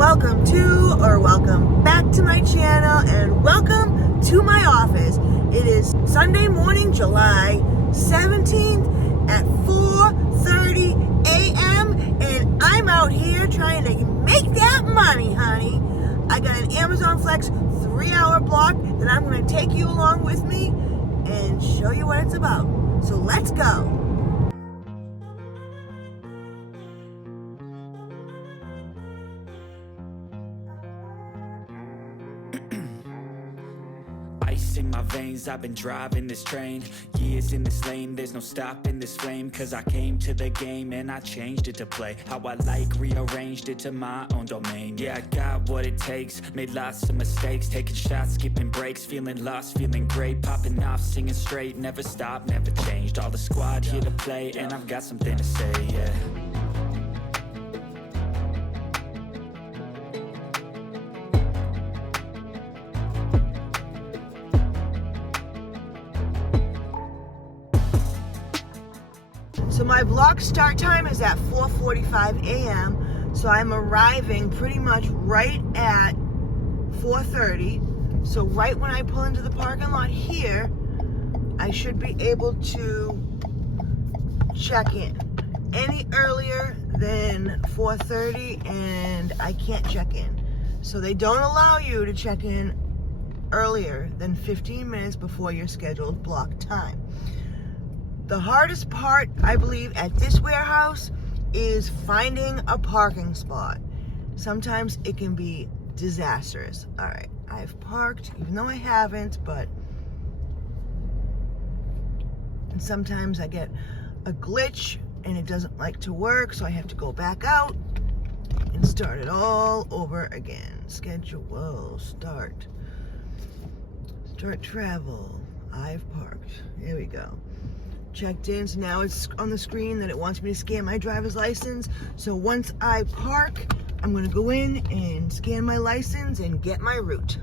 welcome back to my channel, and welcome to my office. It is Sunday morning, July 17th at 4:30 a.m. and I'm out here trying to make that money, honey. I got an Amazon Flex 3-hour block that I'm going to take you along with me and show you what it's about. So let's go. Ice in my veins, I've been driving this train. Years in this lane, there's no stopping this flame. Cause I came to the game and I changed it to play how I like, rearranged it to my own domain. Yeah, I got what it takes, made lots of mistakes, taking shots, skipping breaks, feeling lost, feeling great, popping off, singing straight, never stopped, never changed. All the squad here to play and I've got something to say, yeah. So my block start time is at 4:45 a.m. So I'm arriving pretty much right at 4:30. So right when I pull into the parking lot here, I should be able to check in. Any earlier than 4:30 and I can't check in. So they don't allow you to check in earlier than 15 minutes before your scheduled block time. The hardest part, I believe, at this warehouse is finding a parking spot. Sometimes it can be disastrous. All right, I've parked, even though I haven't, but and sometimes I get a glitch and it doesn't like to work, so I have to go back out and start it all over again. Schedule, start travel. I've parked. Here we go. Checked in, so now it's on the screen that it wants me to scan my driver's license. So once I park, I'm gonna go in and scan my license and get my route.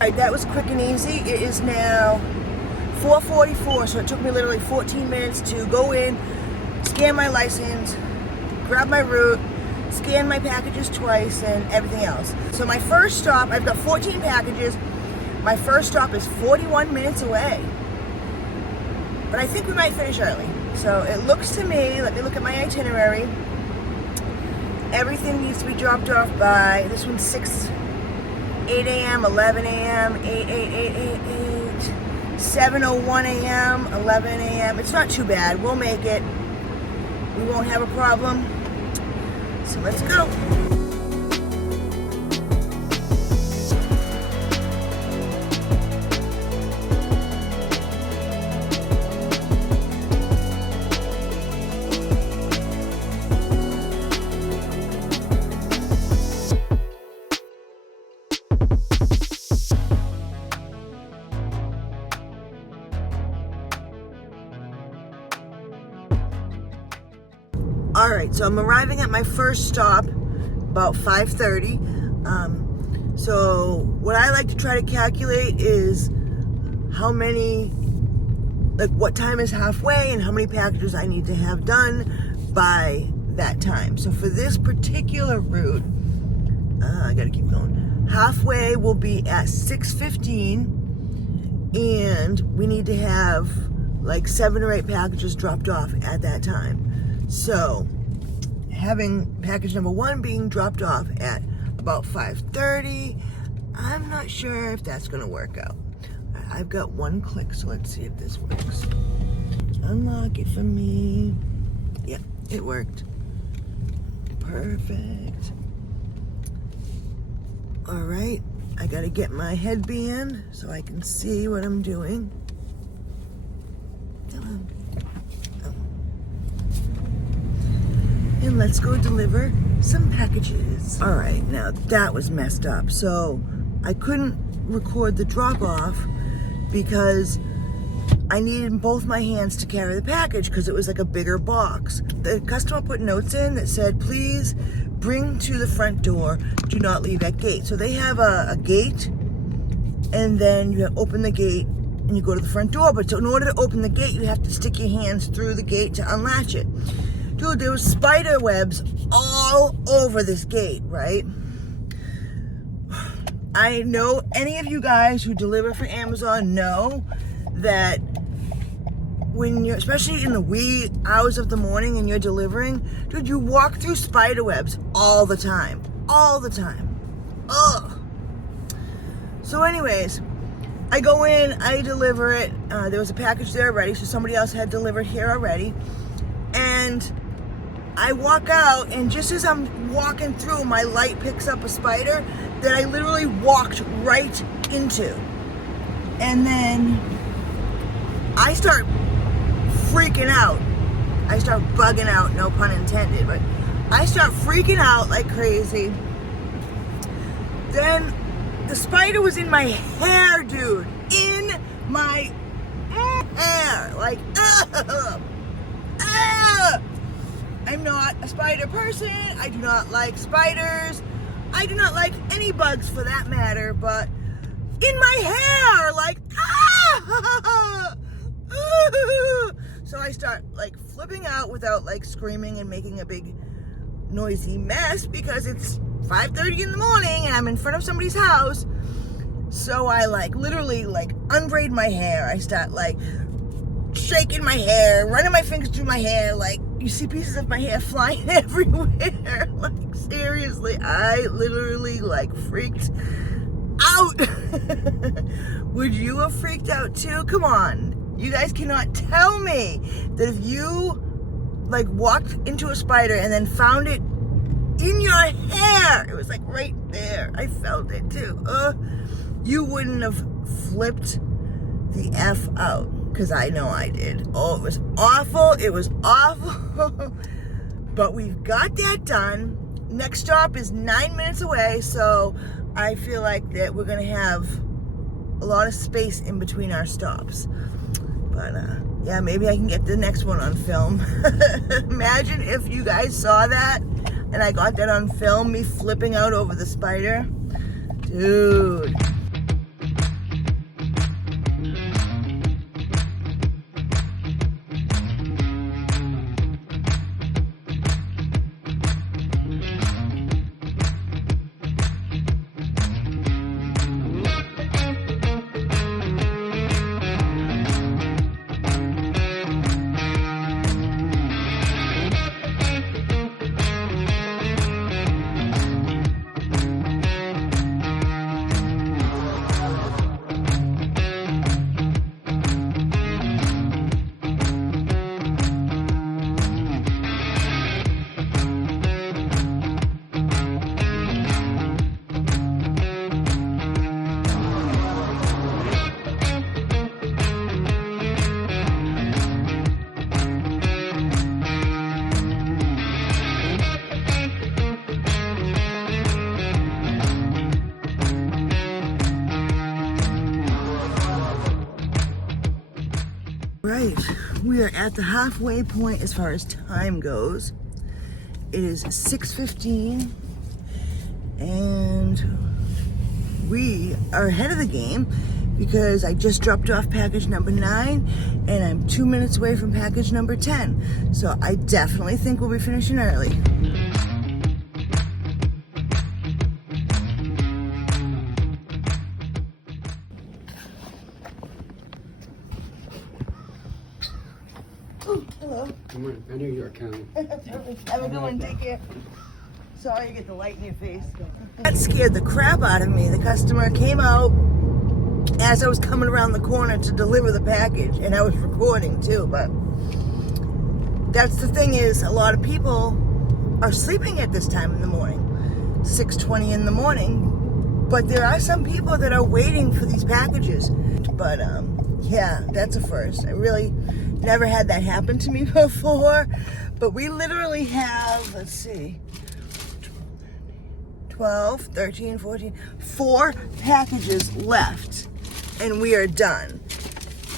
Alright, that was quick and easy. It is now 4:44, so it took me literally 14 minutes to go in, scan my license, grab my route, scan my packages twice, and everything else. So my first stop, I've got 14 packages. My first stop is 41 minutes away. But I think we might finish early. So it looks to me, let me look at my itinerary. Everything needs to be dropped off by, this one's 8 a.m., 11 a.m., 7:01 a.m., 11 a.m. It's not too bad. We'll make it. We won't have a problem. So let's go. All right, so I'm arriving at my first stop about 5:30. So what I like to try to calculate is how many, like what time is halfway and how many packages I need to have done by that time. So for this particular route, I gotta keep going. Halfway will be at 6:15 and we need to have like 7 or 8 packages dropped off at that time. So, having package number 1 being dropped off at about 5:30, I'm not sure if that's going to work out. I've got 1 click, so let's see if this works. Unlock it for me. Yep, it worked. Perfect. All right, I got to get my headband so I can see what I'm doing. And let's go deliver some packages. All right, now that was messed up. So I couldn't record the drop off because I needed both my hands to carry the package because it was like a bigger box. The customer put notes in that said, please bring to the front door, do not leave at gate. So they have a gate, and then you open the gate and you go to the front door. But in order to open the gate, you have to stick your hands through the gate to unlatch it. Dude, there was spider webs all over this gate, right? I know any of you guys who deliver for Amazon know that when you're, especially in the wee hours of the morning and you're delivering, dude, you walk through spider webs all the time. All the time. Ugh. So anyways, I go in, I deliver it. There was a package there already, so somebody else had delivered here already. And I walk out, and just as I'm walking through, my light picks up a spider that I literally walked right into. And then I start freaking out. I start bugging out, no pun intended, but I start freaking out like crazy. Then the spider was in my hair, dude. In my hair. Like, I'm not a spider person. I do not like spiders. I do not like any bugs for that matter, but in my hair, like, So I start like flipping out without like screaming and making a big noisy mess because it's 5:30 in the morning and I'm in front of somebody's house. So I like literally like unbraid my hair. I start like shaking my hair, running my fingers through my hair, like you see pieces of my hair flying everywhere. Like seriously, I literally like freaked out. Would you have freaked out too? Come on. You guys cannot tell me that if you like walked into a spider and then found it in your hair, it was like right there. I felt it too. You wouldn't have flipped the F out. Because I know I did. Oh, it was awful. It was awful. But we've got that done. Next stop is 9 minutes away. So I feel like that we're going to have a lot of space in between our stops. But yeah, maybe I can get the next one on film. Imagine if you guys saw that and I got that on film, me flipping out over the spider. Dude. Right, we are at the halfway point as far as time goes. It is 6:15 and we are ahead of the game because I just dropped off package number 9 and I'm 2 minutes away from package number 10. So I definitely think we'll be finishing early. Hello. Come on, I know you're coming. Have a good one, take care. Sorry to get the light in your face. That scared the crap out of me. The customer came out as I was coming around the corner to deliver the package, and I was recording too, but that's the thing is a lot of people are sleeping at this time in the morning, 6:20 in the morning, but there are some people that are waiting for these packages. But yeah, that's a first. I really never had that happen to me before, but we literally have, let's see, 12, 13, 14, 4 packages left, and we are done.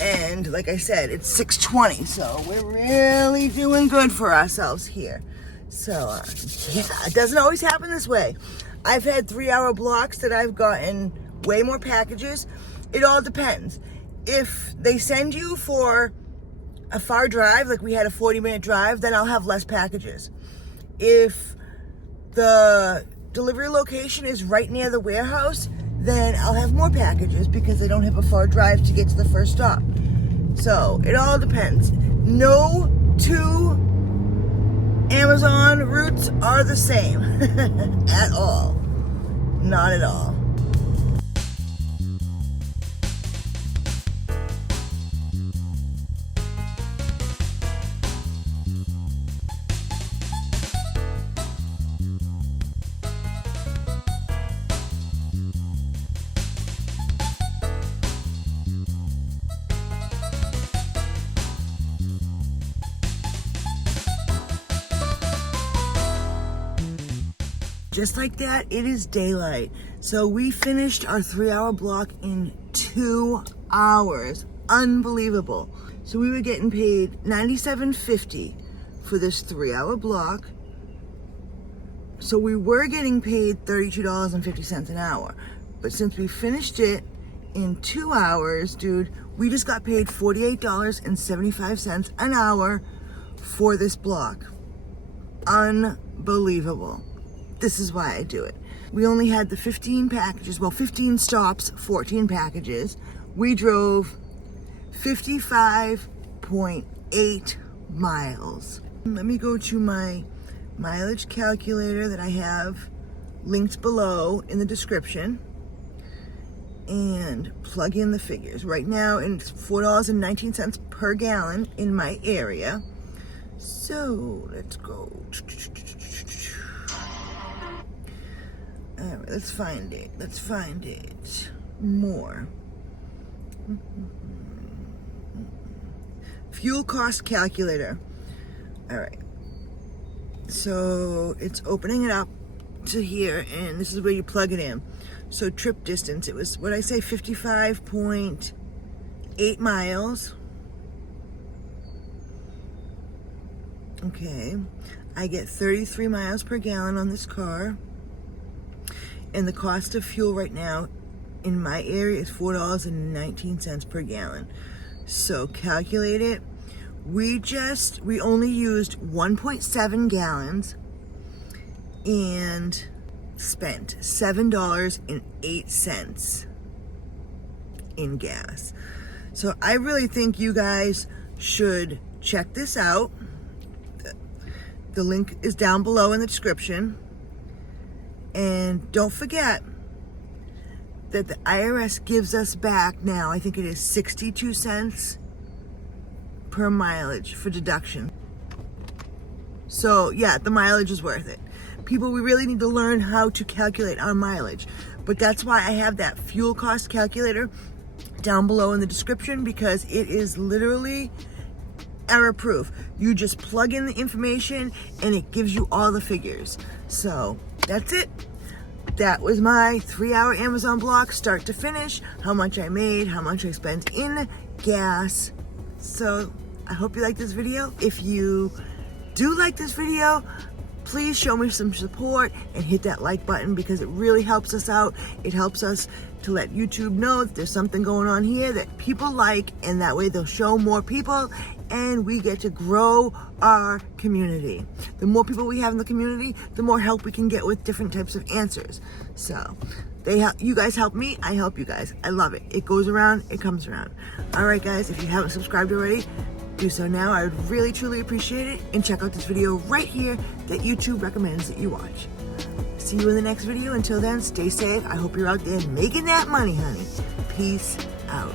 And like I said, it's 6:20, so we're really doing good for ourselves here. So yeah, it doesn't always happen this way. I've had 3-hour blocks that I've gotten way more packages. It all depends. If they send you for a far drive, like we had a 40-minute drive, then I'll have less packages. If the delivery location is right near the warehouse, then I'll have more packages because I don't have a far drive to get to the first stop. So it all depends. No two Amazon routes are the same at all. Not at all. Just like that, it is daylight. So we finished our 3-hour block in 2 hours. Unbelievable. So we were getting paid $97.50 for this 3-hour block. So we were getting paid $32.50 an hour. But since we finished it in 2 hours, dude, we just got paid $48.75 an hour for this block. Unbelievable. This is why I do it. We only had the 15 packages, well, 15 stops, 14 packages. We drove 55.8 miles. Let me go to my mileage calculator that I have linked below in the description and plug in the figures. Right now, it's $4.19 per gallon in my area. So let's go. All right, let's find it. Let's find it. More. Fuel cost calculator. All right. So it's opening it up to here, and this is where you plug it in. So trip distance, it was, what I say, 55.8 miles. Okay. I get 33 miles per gallon on this car. And the cost of fuel right now in my area is $4.19 per gallon. So calculate it. We only used 1.7 gallons and spent $7.08 in gas. So I really think you guys should check this out. The link is down below in the description. And don't forget that the IRS gives us back now, I think it is 62 cents per mileage for deduction. So yeah, the mileage is worth it. People, we really need to learn how to calculate our mileage. But that's why I have that fuel cost calculator down below in the description, because it is literally error proof. You just plug in the information and it gives you all the figures. So that's it. That was my 3-hour Amazon block, start to finish, how much I made, how much I spent in gas. So I hope you like this video. If you do like this video, please show me some support and hit that like button, because it really helps us out. It helps us to let YouTube know that there's something going on here that people like, and that way they'll show more people and we get to grow our community. The more people we have in the community, the more help we can get with different types of answers. So you guys help me, I help you guys. I love it. It goes around, it comes around. All right, guys, if you haven't subscribed already, do so now. I would really, truly appreciate it. And check out this video right here that YouTube recommends that you watch. See you in the next video. Until then, stay safe. I hope you're out there making that money, honey. Peace out.